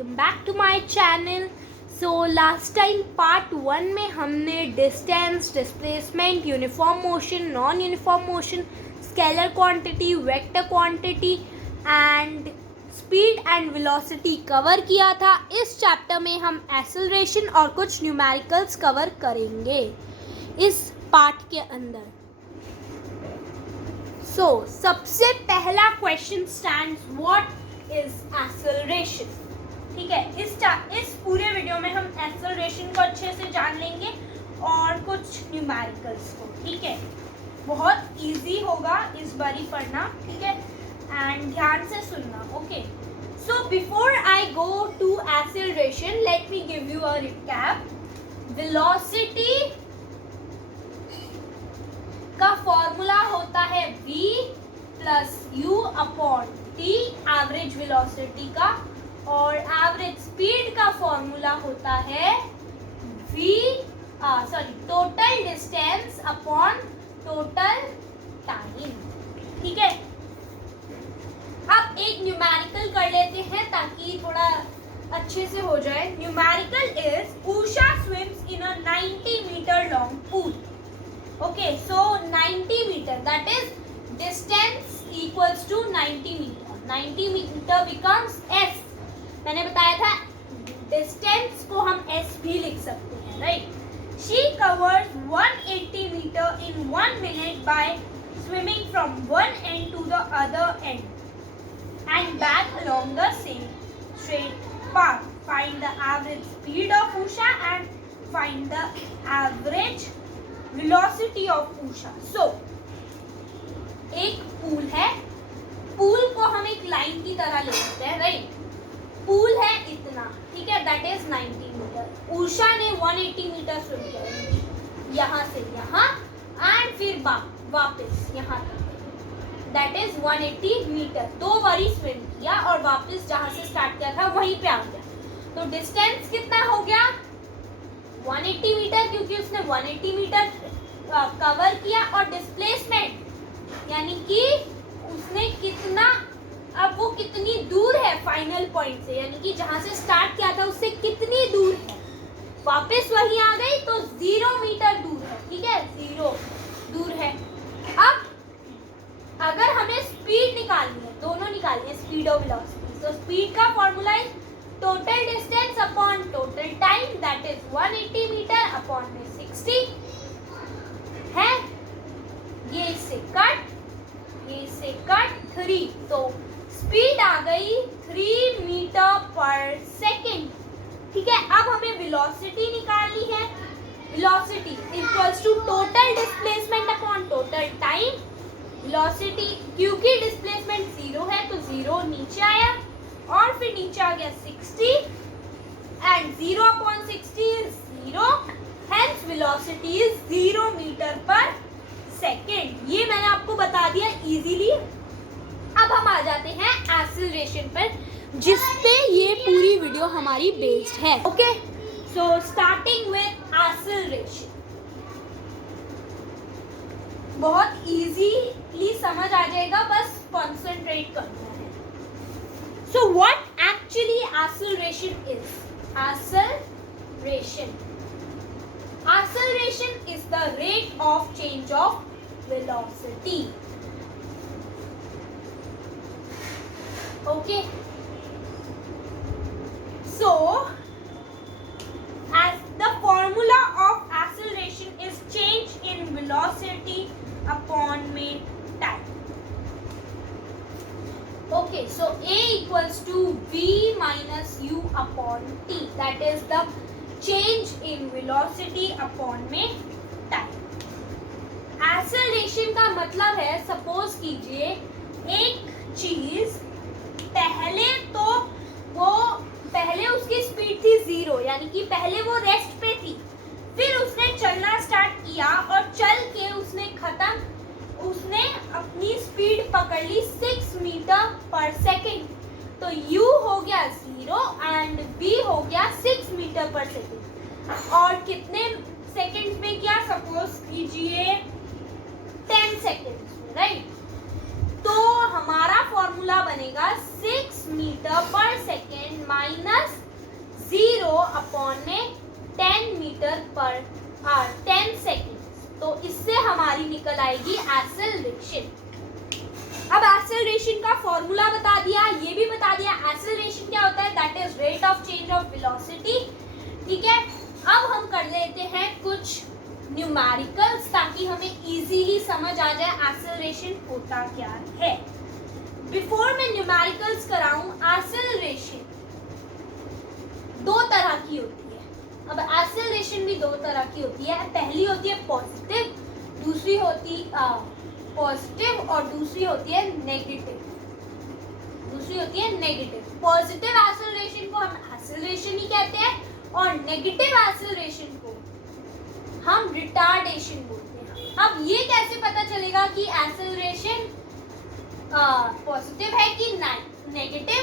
Welcome back to my channel. So last time part 1 में हमने distance, displacement, uniform motion, non uniform motion, scalar quantity, vector quantity and speed and velocity cover किया था। इस chapter में हम acceleration और कुछ न्यूमेरिकल्स कवर करेंगे इस पार्ट के अंदर। सो सबसे पहला question stands, what is acceleration. ठीक है, इस पूरे वीडियो में हम एक्सेलरेशन को अच्छे से जान लेंगे और कुछ न्यूमेरिकल्स को। ठीक है, बहुत इजी होगा इस बारी पढ़ना। ठीक है, एंड ध्यान से सुनना। Okay, so before I go to acceleration let me give you a recap. Velocity का फॉर्मूला होता है v plus u upon t, average velocity का, और एवरेज स्पीड का फॉर्मूला होता है total distance upon total time. ठीक है, अब एक न्यूमेरिकल कर लेते हैं ताकि थोड़ा अच्छे से हो जाए। Numerical is Usha swims in a 90 metre long pool. Okay, so 90 meter, that is distance equals to 90 meter. 90 meter becomes S. मैंने बताया था distance को हम S भी लिख सकते हैं, right? She covers 180 meter in 1 minute by swimming from one end to the other end and back along the same straight path. Find the average speed of Usha and find the average velocity of Usha. So एक pool है, pool को हम एक line की तरह ले लेते हैं, राइट? पूल है इतना, ठीक है, दैट इज 90 मीटर। उषा ने 180 मीटर स्विम किया यहाँ से यहाँ एंड फिर वापस यहाँ तक, दैट इज 180 मीटर। 2 बारी स्विम किया और वापस जहाँ से स्टार्ट किया था वहीं पे आ गया। तो डिस्टेंस कितना हो गया? 180 मीटर, क्योंकि उसने 180 मीटर कवर किया। और डिस्प्लेसमेंट यानी कि उसने कितना, अब वो कितनी दूर है फाइनल पॉइंट से, यानी कि जहां से स्टार्ट किया था उससे कितनी दूर है, वापस वहीं आ गई तो 0 मीटर दूर है। ठीक है, 0 दूर है। अब अगर हमें स्पीड निकालनी है, दोनों निकालनी है, स्पीड और वेलोसिटी, तो स्पीड का फॉर्मूला है total distance upon total time, that is 180 metre upon में 60 है। ये इससे कट 3, तो स्पीड आ गई 3 मीटर पर सेकेंड। ठीक है, अब हमें वेलोसिटी निकालनी है। Velocity equals to total displacement upon total time. Velocity, क्योंकि डिस्प्लेसमेंट 0 है तो 0 नीचे आया और फिर नीचे आ गया 60 and 0 upon 60 is 0, hence velocity is 0 metre पर सेकेंड। ये मैंने आपको बता दिया इजीली। अब हम आ जाते हैं एक्सेलरेशन पर, जिस पे ये पूरी वीडियो हमारी बेस्ड है। Okay, so starting with acceleration, बहुत इजीली समझ आ जाएगा, बस कंसंट्रेट करना है। So what actually acceleration is? Acceleration is the rate of change of velocity. Okay. So, as the formula of acceleration is change in velocity upon time. Okay, so A equals to V minus U upon T, that is the change in velocity upon में time. Acceleration का मतलब है, suppose कीजिए एक चीज पहले उसकी speed थी 0, यानी कि पहले वो रेस्ट पे थी, फिर उसने चलना स्टार्ट किया और चल के उसने अपनी स्पीड पकड़ ली 6 मीटर पर सेकेंड, तो u हो गया 0 एंड v हो गया 6 मीटर पर सेकेंड। और कितने सेकेंड्स में किया? सपोज कीजिए 10 सेकेंड्स में, राइट? तो हमारा फॉर्मूला बनेगा 6 मीटर पर सेकेंड माइनस 0/10 मीटर पर आवर 10 सेकेंड। तो इससे हमारी निकल आएगी एक्सेलरेशन। अब एक्सेलरेशन का फॉर्मूला बता दिया, ये भी बता दिया एक्सेलरेशन क्या होता है, that is rate of change of velocity. ठीक है, अब हम कर लेते हैं कुछ न्यूमेरिकल्स ताकि हमें इजीली समझ आ जाए एक्सेलरेशन होता क्या है। बिफोर मैं न्यूमेरिकल्स कराऊं, एक्सेलरेशन दो तरह की होती है। अब एक्सेलरेशन भी दो तरह की होती है। पहली होती है पॉजिटिव, दूसरी होती पॉजिटिव और दूसरी होती है नेगेटिव। पॉजिटिव एक्सेलरेशन को हम एक्सेलरेशन ही कहते हैं और नेगेटिव एक्सेलरेशन को हम रिटार्डेशन बोलते हैं। अब ये कैसे पता चलेगा कि एक्सेलरेशन पॉजिटिव है कि नेगेटिव?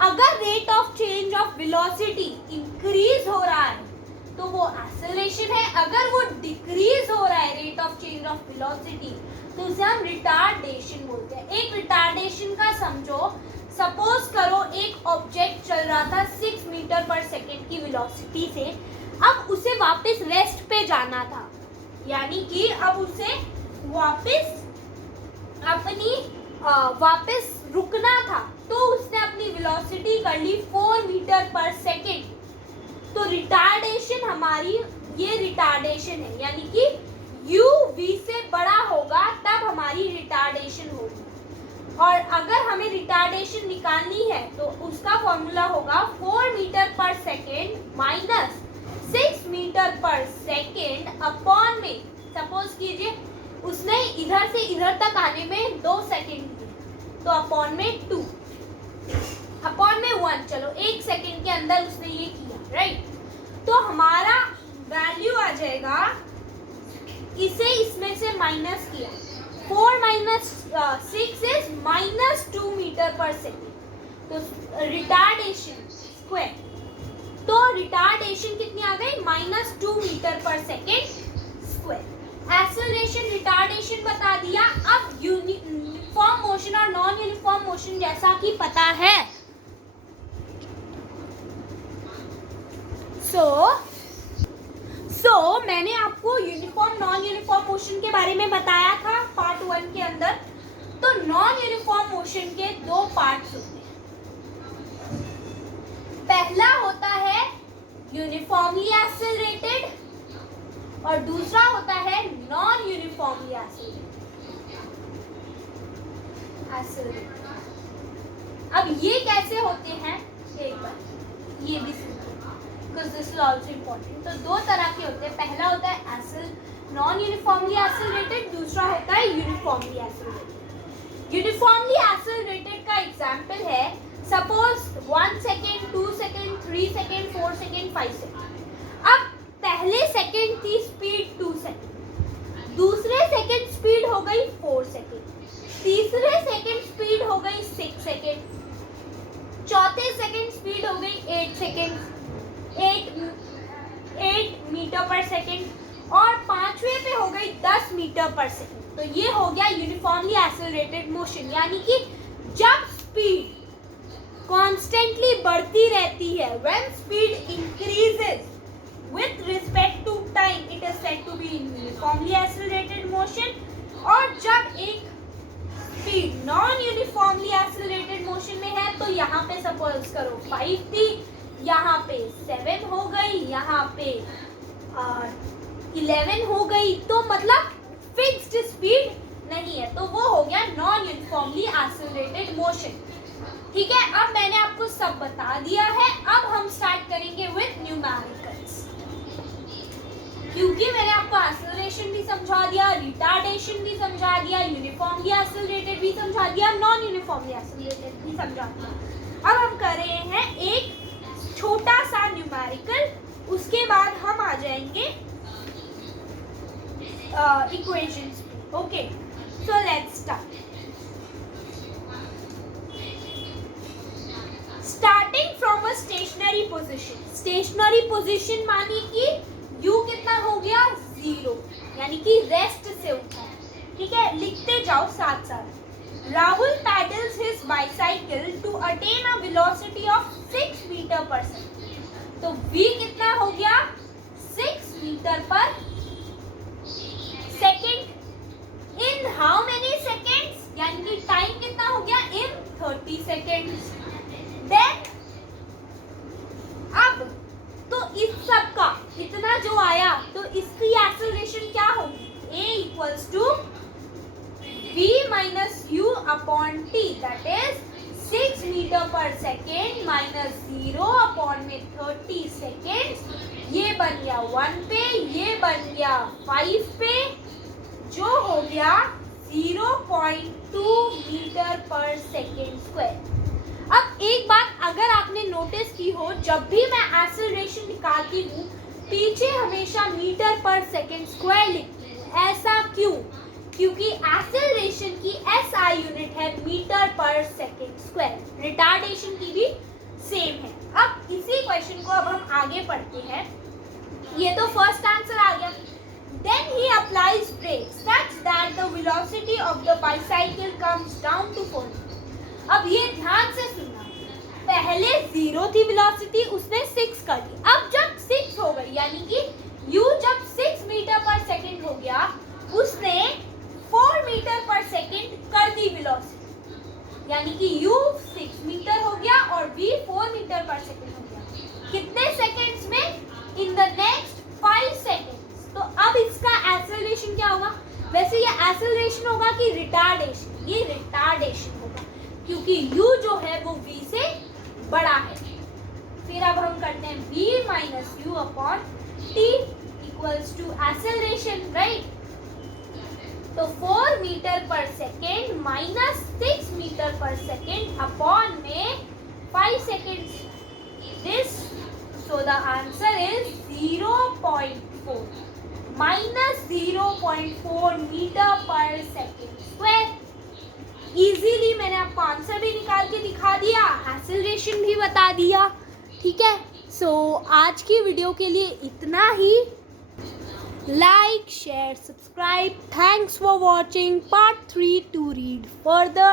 अगर rate of change of velocity increase हो रहा है तो वो एक्सेलरेशन है, अगर वो डिक्रीज हो रहा है rate of change of velocity तो उसे हम रिटार्डेशन बोलते हैं। एक रिटार्डेशन का समझो, सपोज करो एक ऑब्जेक्ट चल रहा था 6 मीटर पर सेकेंड की वेलोसिटी से, अब उसे वापस रेस्ट पे जाना था, यानी कि अब उसे वापस रुकना था, तो उसने अपनी वेलोसिटी कर ली 4 मीटर पर सेकेंड। तो रिटार्डेशन हमारी ये रिटार्डेशन है, यानी कि u v से बड़ा होगा तब हमारी रिटार्डेशन होगी। और अगर हमें रिटार्डेशन निकालनी है तो उसका फॉर्मूला होगा 4 मीटर पर सेकेंड माइनस 6 मीटर पर सेकेंड अपॉन में, सपोज कीजिए उसने इधर से इधर तक आने में 2 सेकेंड दिए, तो अपॉन में 2, अपॉन में 1, चलो 1 सेकेंड के अंदर उसने ये किया, राइट। तो हमारा वैल्यू आ जाएगा, इसे इसमें से माइनस किया, 4 माइनस 6 इज -2 मीटर पर सेकेंड, तो रिटार्डेशन स्क्वायर, तो रिटार्डेशन कितनी आ गई, -2 मीटर पर सेकेंड स्क्वायर। एक्सेलरेशन रिटार्डेशन बता दिया। अब यूनिफॉर्म मोशन और नॉन यूनिफॉर्म मोशन जैसा कि पता है, सो मैंने आपको यूनिफॉर्म नॉन यूनिफॉर्म मोशन के बारे में बताया था पार्ट 1 के अंदर। तो नॉन यूनिफॉर्म मोशन के 2 पार्ट्स होते हैं। पहला होता है यूनिफॉर्मली एक्सेलरेटेड और दूसरा होता है नॉन यूनिफॉर्मली एक्सेलरेटेड। अब ये कैसे होते हैं, एक बार ये भी because this is also important। तो 2 तरह के होते हैं, पहला होता है नॉन यूनिफॉर्मली एक्सेलरेटेड, दूसरा होता है यूनिफॉर्मली एक्सेलरेटेड। यूनिफॉर्मली एक्सेलरेटेड का एग्जांपल है, suppose 1 second, 2 second, 3 second, 4 second, 5 second. अब पहले सेकेंड थी स्पीड 2 सेकेंड, दूसरे सेकेंड स्पीड हो गई 4 सेकेंड, तीसरे सेकेंड स्पीड हो गई 6 सेकेंड, चौथे सेकेंड स्पीड हो गई 8 सेकेंड, 8 मीटर पर सेकेंड, और पांचवे पे हो गई 10 मीटर पर सेकेंड। तो ये हो गया यूनिफॉर्मली एक्सेलरेटेड मोशन, यानी कि जब स्पीड कॉन्स्टेंटली बढ़ती रहती है, when speed increases with respect to time it is said to be uniformly accelerated motion। और जब एक speed non uniformly accelerated motion में है तो यहाँ पे सपोज करो 5 थी, यहाँ पे 7 हो गई, यहाँ पे 11 हो गई, तो मतलब फिक्स्ड स्पीड नहीं है, तो वो हो गया नॉन यूनिफॉर्मली एक्सेलरेटेड मोशन। ठीक है, अब मैंने आपको सब बता दिया है। अब हम स्टार्ट करेंगे विद न्यूमेरिकल्स, क्योंकि मैंने आपको एक्सेलरेशन भी समझा दिया, रिटार्डेशन भी समझा दिया, यूनिफॉर्मली एक्सेलरेटेड भी समझा दिया, नॉन यूनिफॉर्मली एक्सेलरेटेड भी समझा दिया। अब हम कर रहे हैं एक छोटा सा न्यूमेरिकल, उसके बाद हम आ जाएंगे इक्वेशंस पे। Okay, so let's start. Starting from a stationary position, stationary position मानी कि u कितना हो गया 0, यानी कि रेस्ट से उठा। ठीक है, लिखते जाओ साथ साथ। Rahul pedals his bicycle to attain a velocity of 6 meters v कितना हो गया 6 मीटर पर second in how many seconds, यानी कि टाइम कितना हो गया इन 30 सेकेंड्स। देन अब तो इस सब का इतना जो आया तो इसकी एक्सेलरेशन क्या होगी, a equals to v minus u upon t, that is 6 metre पर सेकेंड माइनस 0 अपॉन में 30 सेकेंड। ये बन गया 1 पे, ये बन गया 5 पे, जो हो गया 0.2 मीटर पर सेकेंड स्क्वायर। अब एक बात अगर आपने नोटिस की हो, जब भी मैं एक्सेलरेशन निकालती हूँ पीछे हमेशा मीटर पर सेकेंड स्क्वायर लिखती हूँ। ऐसा क्यों? क्योंकि एक्सेलरेशन की SI यूनिट है मीटर पर सेकेंड स्क्वायर, रिटार्डेशन की भी सेम है। अब इसी क्वेश्चन को अब हम आगे पढ़ते हैं। ये तो फर्स्ट आंसर आ गया। Then he applies brakes such that the velocity of the bicycle comes down to 4 meters. अब ये ध्यान से सुनना, पहले 0 थी वेलोसिटी, उसने 6 कर दी। अब जब 6 हो गई यानी कि u जब 6 मीटर पर सेकेंड हो गया, उसने 4 मीटर पर सेकेंड कर दी वेलोसिटी, यानी कि u 6 मीटर हो गया और v 4 मीटर पर सेकेंड हो गया। कितने सेकेंड्स में? In the next 5 seconds. तो अब इसका एक्सेलरेशन क्या होगा? वैसे ये एक्सेलरेशन होगा कि रिटार्डेशन? ये रिटार्डेशन होगा क्योंकि u जो है वो v से बड़ा है। फिर अब हम करते हैं v minus u upon t equals to acceleration, right? तो 4 मीटर पर सेकेंड माइनस 6 मीटर पर सेकेंड अपॉन में 5 seconds, this, so the answer is 0.4 minus 0.4 metre पर सेकेंड स्क्वायर। इजीली मैंने आपको आंसर भी निकाल के दिखा दिया, एक्सेलरेशन भी बता दिया, ठीक है। सो आज की वीडियो के लिए इतना ही। Like, share, subscribe. Thanks for watching part 3 to read further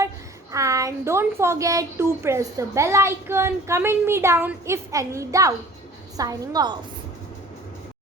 and don't forget to press the bell icon. Comment me down if any doubt. Signing off.